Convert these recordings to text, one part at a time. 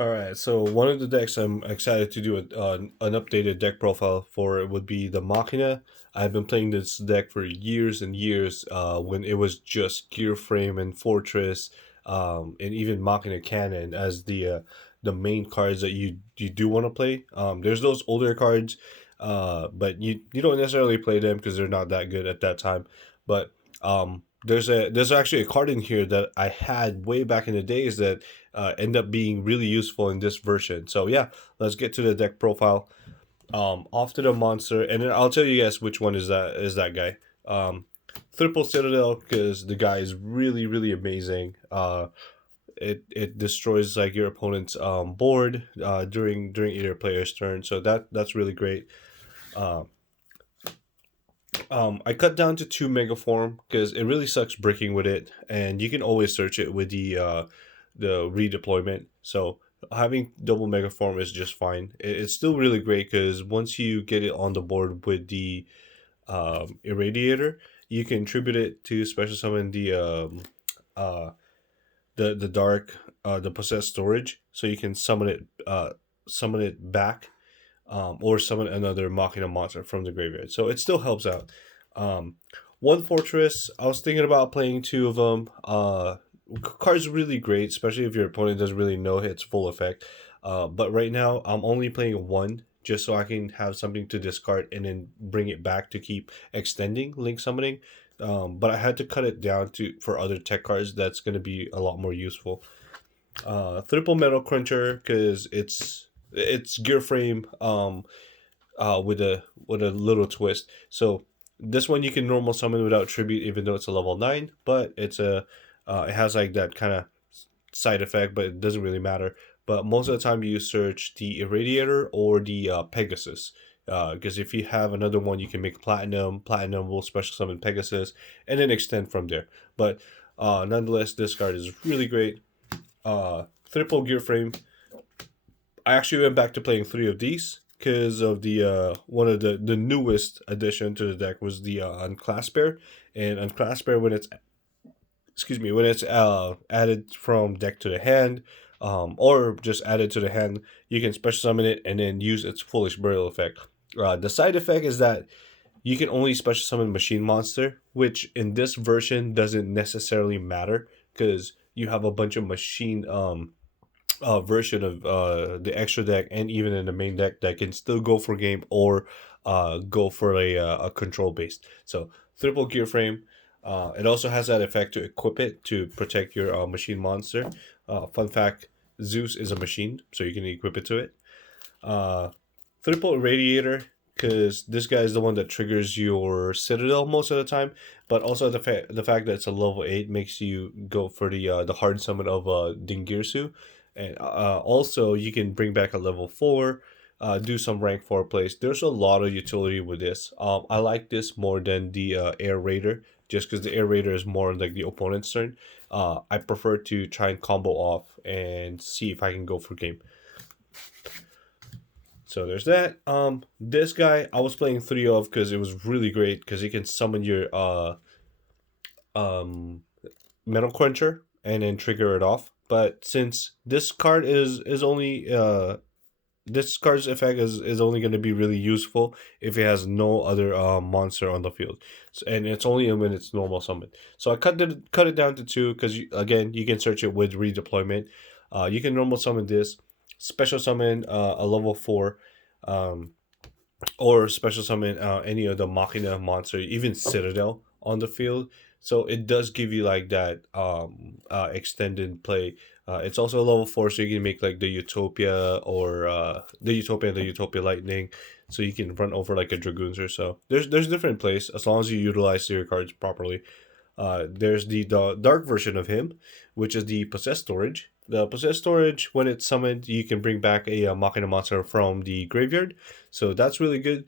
All right, so one of the decks I'm excited to do an updated deck profile for would be the Machina. I've been playing this deck for years and years. When it was just Gear Frame and Fortress, and even Machina Cannon as the main cards that you do want to play. There's those older cards, but you don't necessarily play them because they're not that good at that time. But there's actually a card in here that I had way back in the days that end up being really useful in this version. So yeah, let's get to the deck profile. Off to the monster, and then I'll tell you guys which one is that guy. Triple Citadel, because the guy is really amazing. It destroys like your opponent's board during either player's turn, so that's really great. Um, I cut down to two megaform because it really sucks breaking with it, and you can always search it with the redeployment. So having double megaform is just fine. It's still really great because once you get it on the board with the irradiator, you can tribute it to special summon uh the dark the possessed storage, so you can summon it back, or summon another Machina monster from the graveyard. So it still helps out. Um, one fortress, I was thinking about playing two of them. Card's really great, especially if your opponent doesn't really know its full effect. But right now, I'm only playing one just so I can have something to discard and then bring it back to keep extending link summoning. But I had to cut it down to for other tech cards that's going to be a lot more useful. Triple metal cruncher because it's gear frame with a little twist. So this one you can normal summon without tribute, even though it's a level 9, but it has like that kind of side effect, but it doesn't really matter. But most of the time you search the Irradiator or the Pegasus. Because if you have another one, you can make Platinum. Platinum will special summon Pegasus, and then extend from there. But nonetheless, this card is really great. Triple gear frame. I actually went back to playing three of these because of the one of the newest addition to the deck was the Unclasper, and Unclasper when it's added from deck to the hand, or just added to the hand, you can special summon it and then use its foolish burial effect. The side effect is that you can only special summon machine monster, which in this version doesn't necessarily matter because you have a bunch of machine version of the extra deck and even in the main deck that can still go for game or go for a control based. So triple gear frame. It also has that effect to equip it to protect your machine monster. Fun fact: Zeus is a machine, so you can equip it to it. Uh, Triple radiator, because this guy is the one that triggers your citadel most of the time, but also the fact that it's a level 8 makes you go for the hard summon of Dingirsu, and also you can bring back a level 4, do some rank 4 plays. There's a lot of utility with this. I like this more than the air raider, just because the air raider is more like the opponent's turn. I prefer to try and combo off and see if I can go for game. So there's that. This guy I was playing three of because it was really great because you can summon your um metal cruncher and then trigger it off. But since this card is only this card's effect is only going to be really useful if it has no other monster on the field, and it's only when it's normal summon. So I cut it down to two because again you can search it with redeployment. You can normal summon this, special summon a level 4, um, or special summon any of the Machina monster, even Citadel on the field. So it does give you like that extended play. It's also a level 4, so you can make like the Utopia or the Utopia and the Utopia Lightning, so you can run over like a Dragoons or so. There's different plays as long as you utilize your cards properly. There's the dark version of him, which is the possessed storage. The possessed storage, when it's summoned, you can bring back a Machina monster from the graveyard, so that's really good.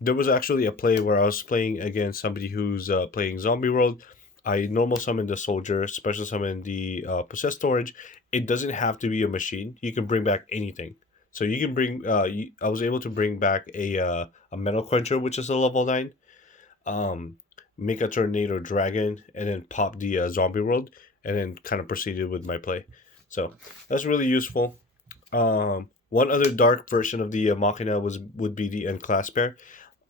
There was actually a play where I was playing against somebody who's playing Zombie World. I normal summon the soldier, special summon the possessed storage. It doesn't have to be a machine. You can bring back anything. So you can bring. I was able to bring back a metal cruncher, which is a level 9, um, make a tornado dragon, and then pop the zombie world, and then kind of proceeded with my play. So that's really useful. One other dark version of the Machina would be the End class pair.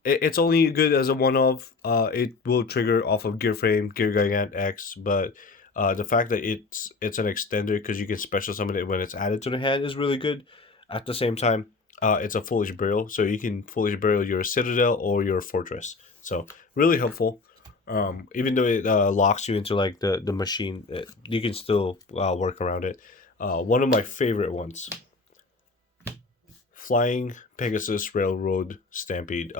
It's only good as a one of. It will trigger off of Gear Frame, Gear Gigant X, but the fact that it's an extender because you can special summon it when it's added to the hand is really good. At the same time, it's a Foolish Burial, so you can Foolish Burial your Citadel or your Fortress. So really helpful. Even though it locks you into like the machine, you can still work around it. One of my favorite ones, Flying Pegasus Railroad Stampede.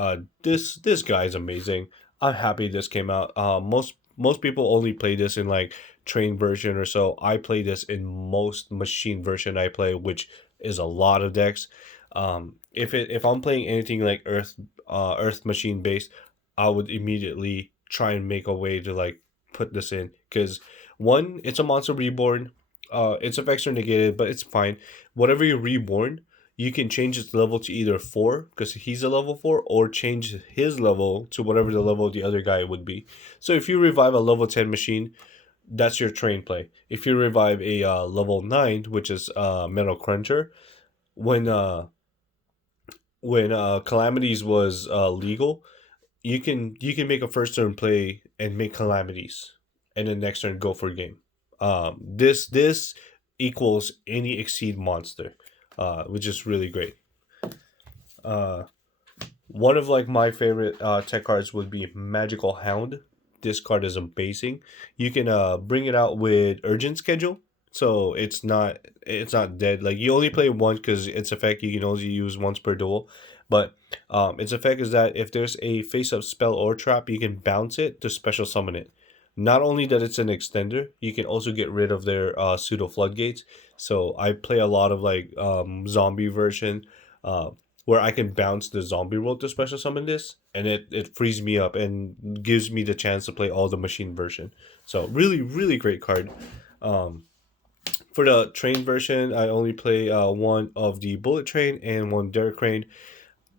This guy is amazing. I'm happy this came out. Most people only play this in like train version or so. I play this in most machine version I play, which is a lot of decks. If I'm playing anything like Earth machine based, I would immediately try and make a way to like put this in because one, it's a monster reborn. Its effects are negated, but it's fine. Whatever you reborn, you can change its level to either 4 because he's a level 4, or change his level to whatever the level the other guy would be. So if you revive a level 10 machine, that's your train play. If you revive a level 9, which is Metal Cruncher, when Calamities was legal, you can make a first turn play and make Calamities, and then next turn go for a game. This equals any exceed monster, which is really great. Uh, One of like my favorite tech cards would be Magical Hound. This card is amazing. You can bring it out with Urgent Schedule, so it's not dead. Like you only play one because its effect you can only use once per duel. But its effect is that if there's a face-up spell or trap, you can bounce it to special summon it. Not only that it's an extender, you can also get rid of their pseudo floodgates. So I play a lot of like zombie version. Where I can bounce the zombie world to special summon this, and it frees me up and gives me the chance to play all the machine version. So really, really great card. Um, for the train version, I only play one of the bullet train and one Derek Crane.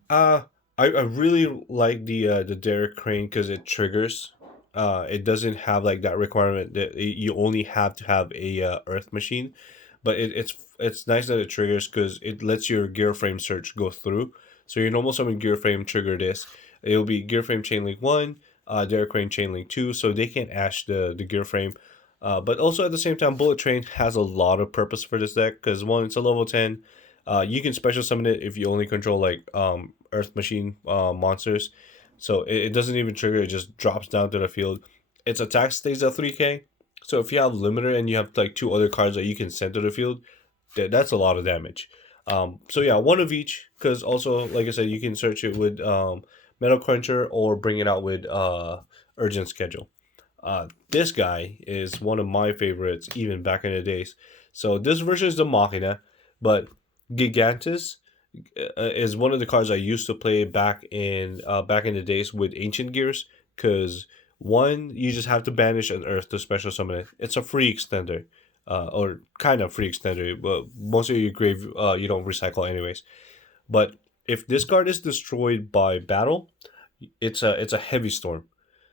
Uh I really like the Derek Crane because it triggers. It doesn't have like that requirement that you only have to have a Earth machine, but it's nice that it triggers because it lets your gear frame search go through. So your normal summon gear frame trigger this. It'll be gear frame chain link one, Derek Crane chain link two, so they can't ash the gear frame. But also at the same time, Bullet Train has a lot of purpose for this deck because one, it's a level 10. You can special summon it if you only control like Earth Machine monsters. So it doesn't even trigger, it just drops down to the field. Its attack stays at 3k. So if you have limiter and you have like two other cards that you can send to the field, that's a lot of damage. So yeah, one of each, because also like I said, you can search it with Metal Cruncher or bring it out with Urgent Schedule. This guy is one of my favorites, even back in the days. So this version is the Machina, but Gigantes is one of the cards I used to play back in the days with Ancient Gears. Because one, you just have to banish an Earth to special summon it. It's a free extender, or kind of free extender. But most of your grave you don't recycle anyways. But if this card is destroyed by battle, it's a heavy storm.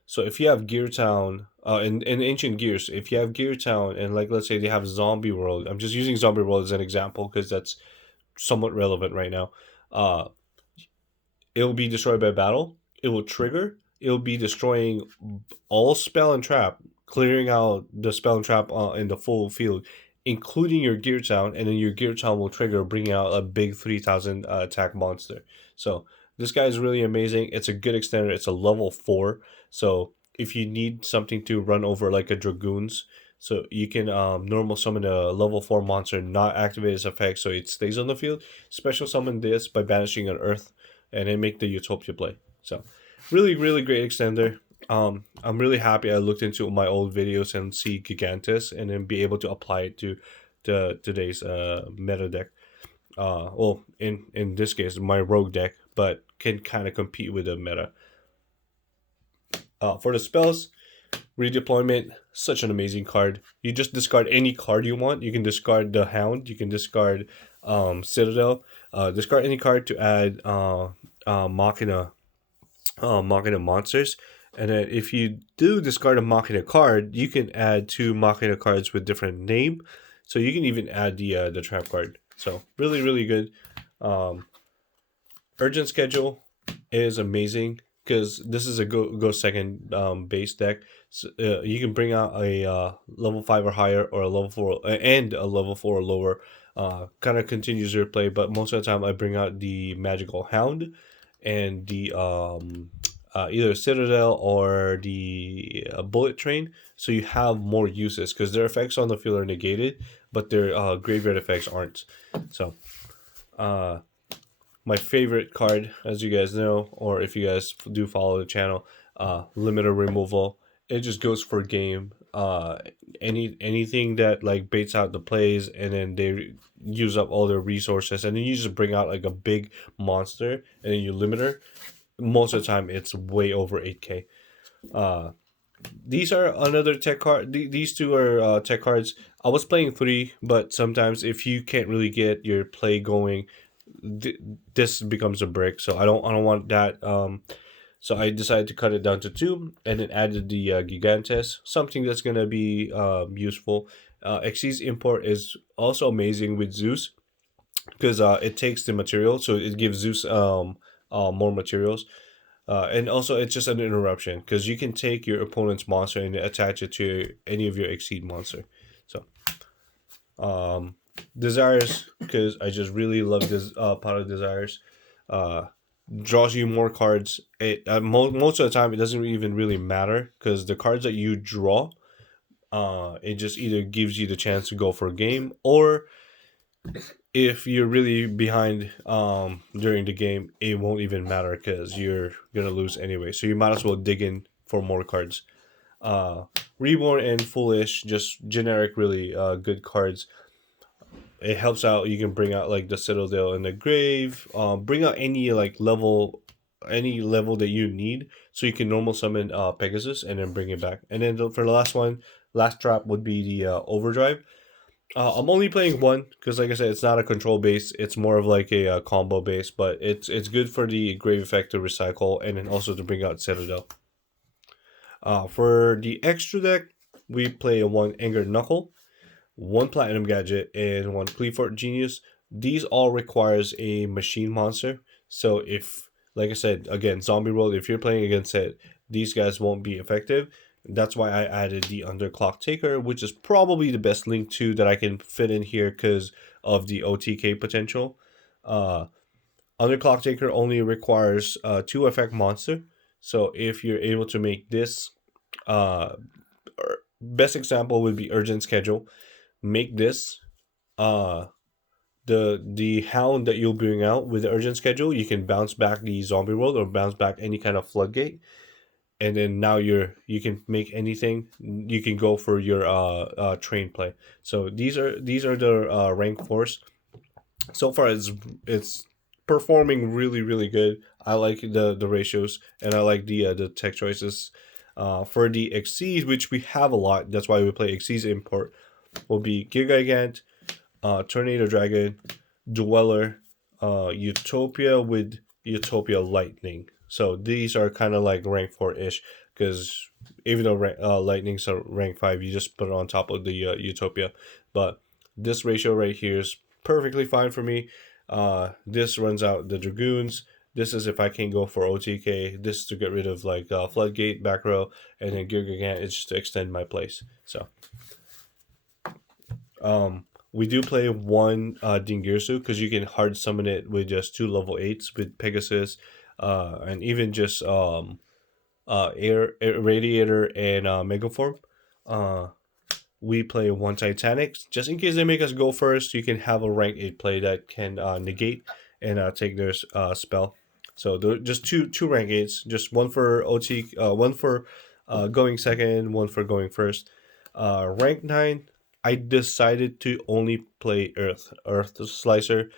So if you have Gear Town, in Ancient Gears, if you have Gear Town and like let's say they have Zombie World, I'm just using Zombie World as an example because that's somewhat relevant right now. Uh, it will be destroyed by battle. It will trigger. It will be destroying all spell and trap, clearing out the spell and trap in the full field, including your Gear Town, and then your Gear Town will trigger, bringing out a big 3,000 attack monster. So this guy is really amazing. It's a good extender. It's a level 4. So if you need something to run over like a Dragoons, so you can normal summon a level 4 monster, not activate its effect so it stays on the field. Special summon this by banishing an Earth, and then make the Utopia play. So really, really great extender. I'm really happy I looked into my old videos and see Gigantes and then be able to apply it to today's meta deck. Well, in this case, my rogue deck, but can kind of compete with the meta. For the spells, redeployment, such an amazing card. You just discard any card you want. You can discard the Hound. You can discard Citadel. Discard any card to add Machina Machina monsters. And then if you do discard a Machina card, you can add two Machina cards with different name. So you can even add the trap card. So really, really good. Um, Urgent Schedule is amazing because this is a go second base deck. So, you can bring out a level 5 or higher, or a level 4 and a level 4 or lower. Kind of continues your play, but most of the time I bring out the Magical Hound and the either Citadel or the Bullet Train. So you have more uses because their effects on the field are negated, but their graveyard effects aren't. So uh, my favorite card, as you guys know, or if you guys do follow the channel, limiter removal. It just goes for game. Anything that like baits out the plays, and then they use up all their resources, and then you just bring out like a big monster, and then you limiter. Most of the time, it's way over 8K. Uh, these are another tech card. These two are tech cards. I was playing three, but sometimes if you can't really get your play going, th- this becomes a brick. So I don't want that. So I decided to cut it down to two, and then added the gigantes, something that's gonna be useful. Xyz import is also amazing with Zeus because it takes the material, so it gives Zeus more materials. And also, it's just an interruption because you can take your opponent's monster and attach it to any of your Exceed monster. So, um, Desires, because I just really love this Pot of Desires. Uh, Draws you more cards. Most of the time, it doesn't even really matter because the cards that you draw, it just either gives you the chance to go for a game, or if you're really behind during the game, it won't even matter because you're gonna lose anyway. So you might as well dig in for more cards. Uh, Reborn and Foolish, just generic, really good cards. It helps out. You can bring out like the Citadel and the Grave. Bring out any level that you need, so you can normal summon Pegasus and then bring it back. And then for the last one, last trap would be the Overdrive. I'm only playing one because, like I said, it's not a control base. It's more of like a, combo base, but it's good for the grave effect to recycle, and then also to bring out Citadel. For the extra deck, we play a one Angered Knuckle, one Platinum Gadget, and one Cleafort Genius. These all requires a machine monster. So if, like I said, again, Zombie World, if you're playing against it, these guys won't be effective. That's why I added the Underclock Taker, which is probably the best link to that I can fit in here because of the OTK potential. Uh, Underclock Taker only requires two effect monster. So if you're able to make this, uh, best example would be Urgent Schedule. Make this, uh, the hound that you'll bring out with the urgent schedule, you can bounce back the zombie world or bounce back any kind of floodgate, and then now you can make anything. You can go for your train play. So these are the rank force. So far, it's performing really, really good. I like the ratios, and I like the tech choices. For the Xyz, which we have a lot, that's why we play Xyz import, will be Gigant, Tornado Dragon, Dweller, Utopia with Utopia Lightning. So these are kind of like rank 4 ish because even though Lightning's a rank 5, you just put it on top of the Utopia. But this ratio right here is perfectly fine for me. This runs out the Dragoons. This is if I can go for OTK. This is to get rid of like Floodgate, back row, and then Gigant is just to extend my place. So we do play one Dingirsu because you can hard summon it with just two level 8s with Pegasus, and even just air Radiator and Megaform. Uh, we play one Titanic just in case they make us go first. You can have a rank 8 play that can negate and take their spell. So just two rank 8s, just one for OT, one for going second, one for going first. Rank 9, I decided to only play Earth Slicer.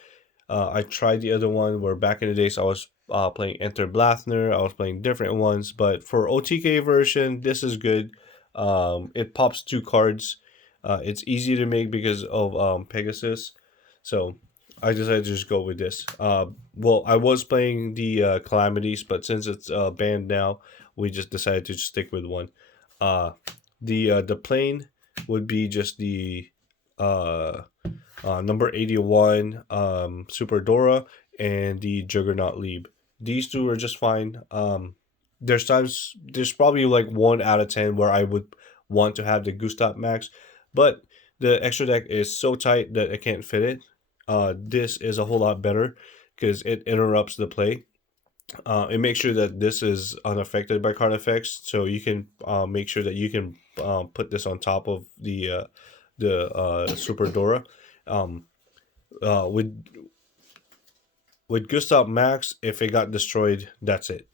I tried the other one where back in the days I was playing Enter Blathner. I was playing different ones, but for OTK version, this is good. It pops two cards. It's easy to make because of Pegasus, so I decided to just go with this. Well, I was playing the Calamities, but since it's banned now, we just decided to stick with one. Uh, the plane would be just the number 81 Super Dora, and the Juggernaut Leap. These two are just fine. There's probably like 1 out of 10 where I would want to have the Gustav Max, but the extra deck is so tight that I can't fit it. This is a whole lot better because it interrupts the play. It makes sure that this is unaffected by card effects, so you can make sure that you can put this on top of the Super Dora. Um, with Gustav Max, if it got destroyed, that's it.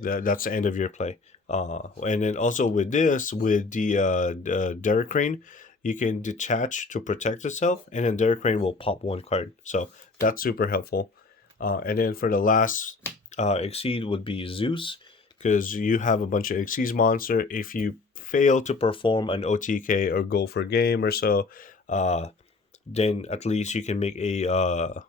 That's the end of your play. And then also with this, with the Derek Crane, you can detach to protect itself, and then Derek Crane will pop 1 card. So that's super helpful. And then for the last Exceed would be Zeus, because you have a bunch of Exceed monster. If you fail to perform an OTK or go for game or so, uh, then at least you can make a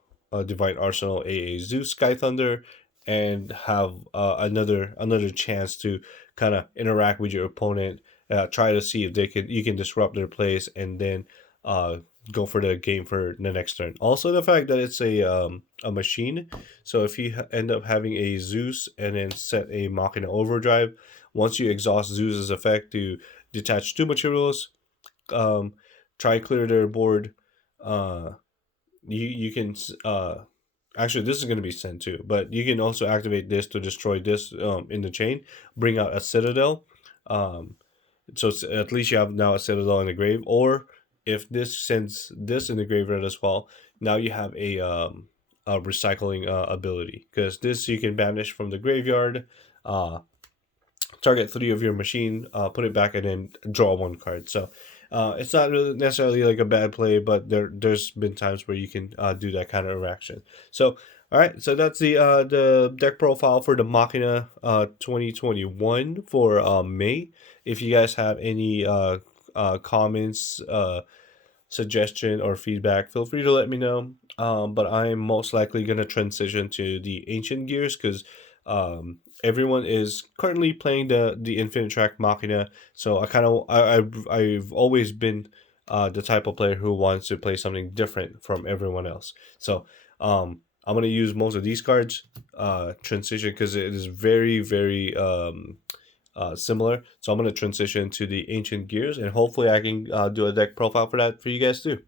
Divine Arsenal, a Zeus Sky Thunder, and have another chance to kind of interact with your opponent, try to see if you can disrupt their plays, and then uh, go for the game for the next turn. Also, the fact that it's a machine, so if you end up having a Zeus and then set a Machina Overdrive, once you exhaust Zeus's effect to detach 2 materials, um, try clear their board. Uh, you can actually this is going to be sent too, but you can also activate this to destroy this in the chain, bring out a citadel. Um, so at least you have now a citadel in the grave, or if this sends this in the graveyard as well, now you have a recycling ability, because this you can banish from the graveyard, uh, target 3 of your machine, put it back, and then draw 1 card. So it's not really necessarily like a bad play, but there's been times where you can do that kind of interaction. So all right, so that's the deck profile for the Machina 2021 for May. If you guys have any comments, suggestion, or feedback, feel free to let me know. But I'm most likely going to transition to the Ancient Gears, because everyone is currently playing the Infinite Track Machina. So I've always been the type of player who wants to play something different from everyone else. So I'm going to use most of these cards, transition, because it is very similar. So I'm going to transition to the Ancient Gears, and hopefully I can do a deck profile for that for you guys too.